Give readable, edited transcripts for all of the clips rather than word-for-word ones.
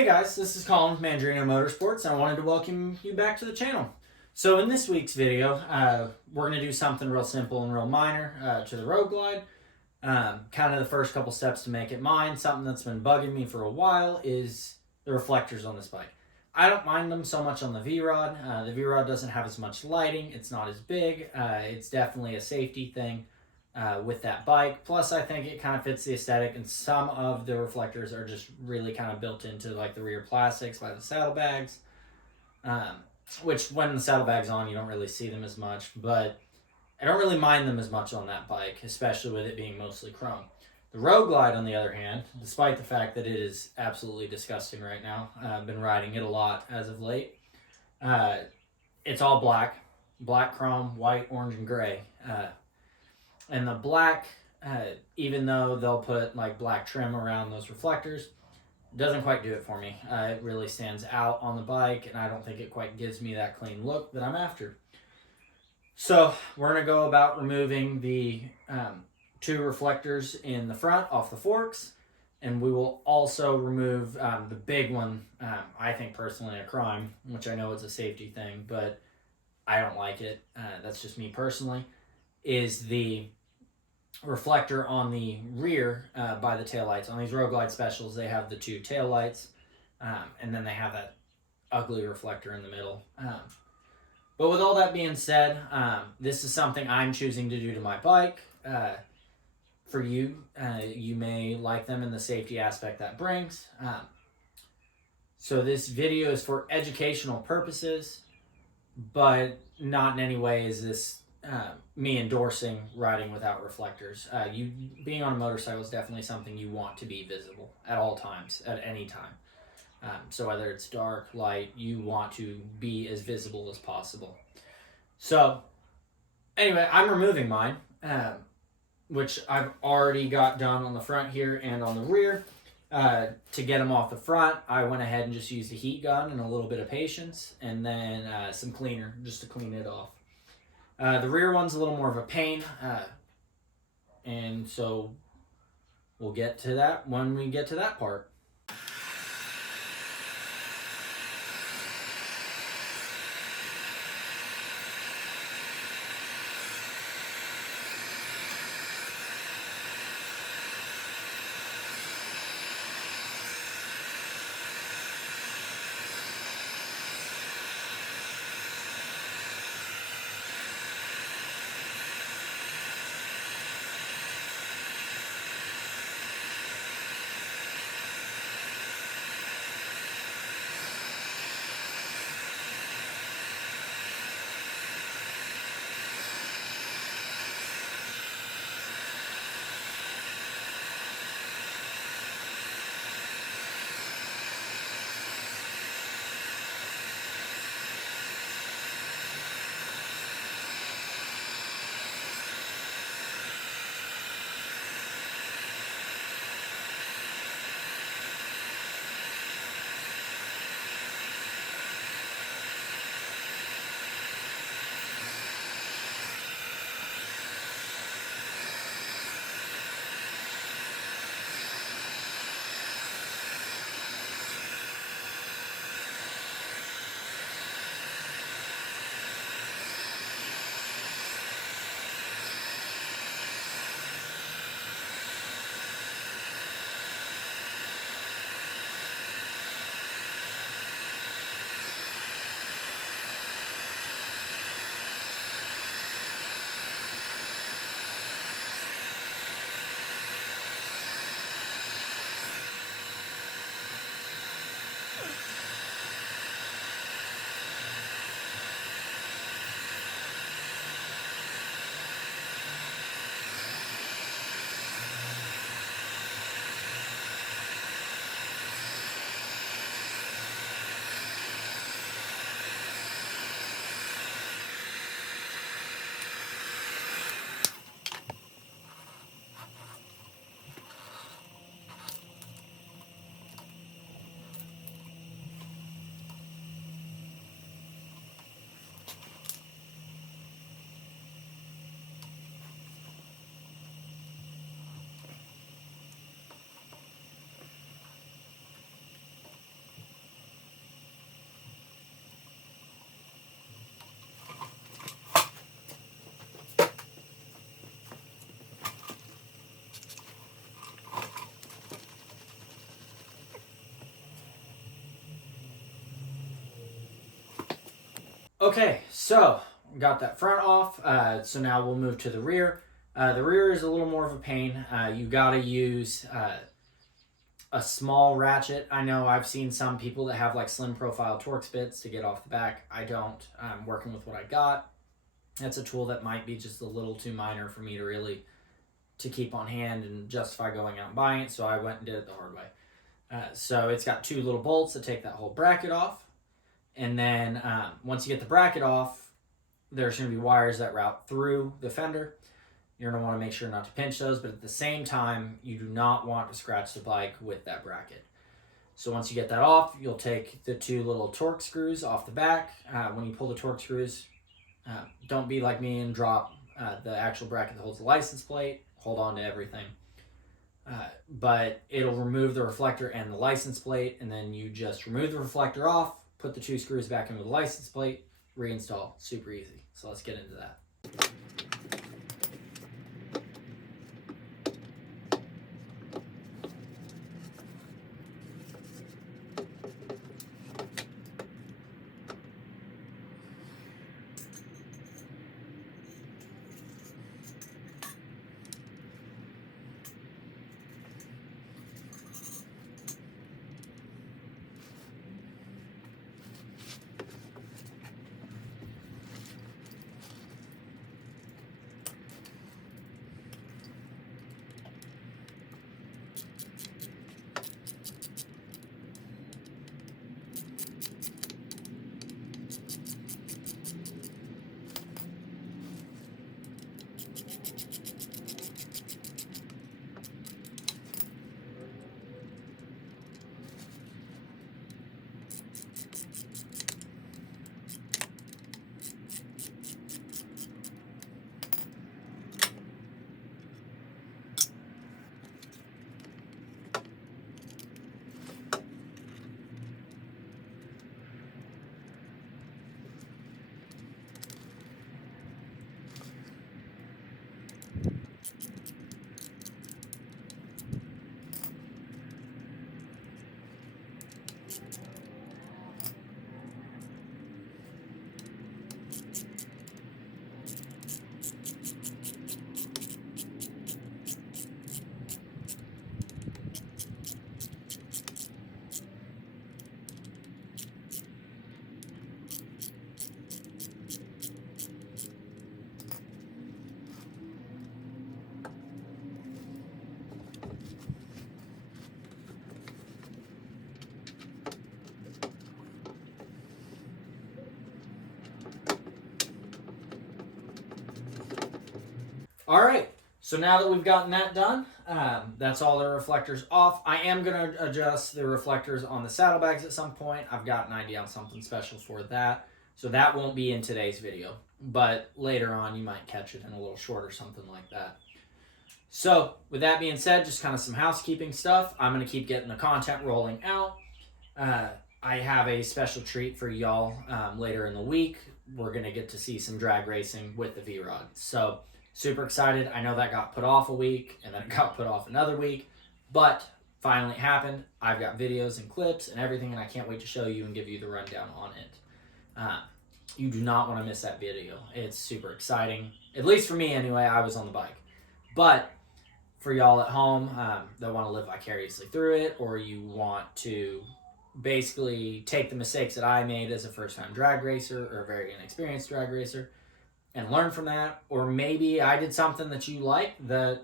Hey guys, this is Colin from Mandrino Motorsports, and I wanted to welcome you back to the channel. So in this week's video, we're going to do something real simple and real minor to the Road Glide. Kind of the first couple steps to make it mine. Something that's been bugging me for a while is the reflectors on this bike. I don't mind them so much on the V-Rod. The V-Rod doesn't have as much lighting. It's not as big. It's definitely a safety thing with that bike. Plus, I think it kind of fits the aesthetic, and some of the reflectors are just really kind of built into like the rear plastics by the saddlebags, which when the saddlebag's on, you don't really see them as much, but I don't really mind them as much on that bike, especially with it being mostly chrome. The Road Glide, on the other hand, despite the fact that it is absolutely disgusting right now, I've been riding it a lot as of late. It's all black chrome, white, orange, and gray. And the black, even though they'll put like black trim around those reflectors, doesn't quite do it for me. It really stands out on the bike, and I don't think it quite gives me that clean look that I'm after. So we're going to go about removing the two reflectors in the front off the forks, and we will also remove the big one. I think personally a crime, which I know is a safety thing, but I don't like it. That's just me personally, is the reflector on the rear by the taillights. On these Road Glide specials, they have the two taillights, and then they have that ugly reflector in the middle. But with all that being said, this is something I'm choosing to do to my bike. For you, you may like them in the safety aspect that brings. So this video is for educational purposes, but not in any way is this me endorsing riding without reflectors. You being on a motorcycle is definitely something you want to be visible at all times, at any time. So whether it's dark, light, you want to be as visible as possible. So anyway, I'm removing mine, which I've already got done on the front here and on the rear. To get them off the front, I went ahead and just used a heat gun and a little bit of patience, and then some cleaner just to clean it off. The rear one's a little more of a pain, and so we'll get to that when we get to that part. Okay, so got that front off. So now we'll move to the rear. The rear is a little more of a pain. You got to use a small ratchet. I know I've seen some people that have like slim profile Torx bits to get off the back. I don't. I'm working with what I got. That's a tool that might be just a little too minor for me to really to keep on hand and justify going out and buying it, so I went and did it the hard way. So it's got two little bolts that take that whole bracket off, and then once you get the bracket off, there's going to be wires that route through the fender. You're going to want to make sure not to pinch those, but at the same time, you do not want to scratch the bike with that bracket. So once you get that off, you'll take the two little Torx screws off the back. When you pull the Torx screws, don't be like me and drop the actual bracket that holds the license plate. Hold on to everything. But it'll remove the reflector and the license plate, and then you just remove the reflector off, put the two screws back into the license plate, reinstall. Super easy. So let's get into that. All right, so now that we've gotten that done, that's all the reflectors off. I am going to adjust the reflectors on the saddlebags at some point. I've got an idea on something special for that. So that won't be in today's video, but later on you might catch it in a little short or something like that. So with that being said, just kind of some housekeeping stuff. I'm going to keep getting the content rolling out. I have a special treat for y'all later in the week. We're going to get to see some drag racing with the V-Rod. So super excited. I know that got put off a week, and then it got put off another week, but finally it happened. I've got videos and clips and everything, and I can't wait to show you and give you the rundown on it. You do not want to miss that video. It's super exciting. At least for me anyway, I was on the bike. But for y'all at home that want to live vicariously through it, or you want to basically take the mistakes that I made as a first-time drag racer or a very inexperienced drag racer and learn from that, or maybe I did something that you like that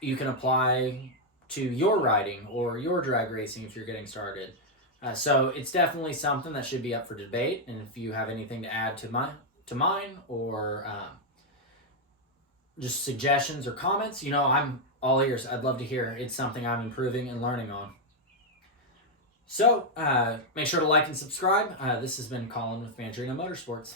you can apply to your riding or your drag racing if you're getting started. So it's definitely something that should be up for debate, and if you have anything to add to mine or just suggestions or comments, you know, I'm all ears. I'd love to hear. It's something I'm improving and learning on. So make sure to like and subscribe. This has been Colin with Mandrino Motorsports.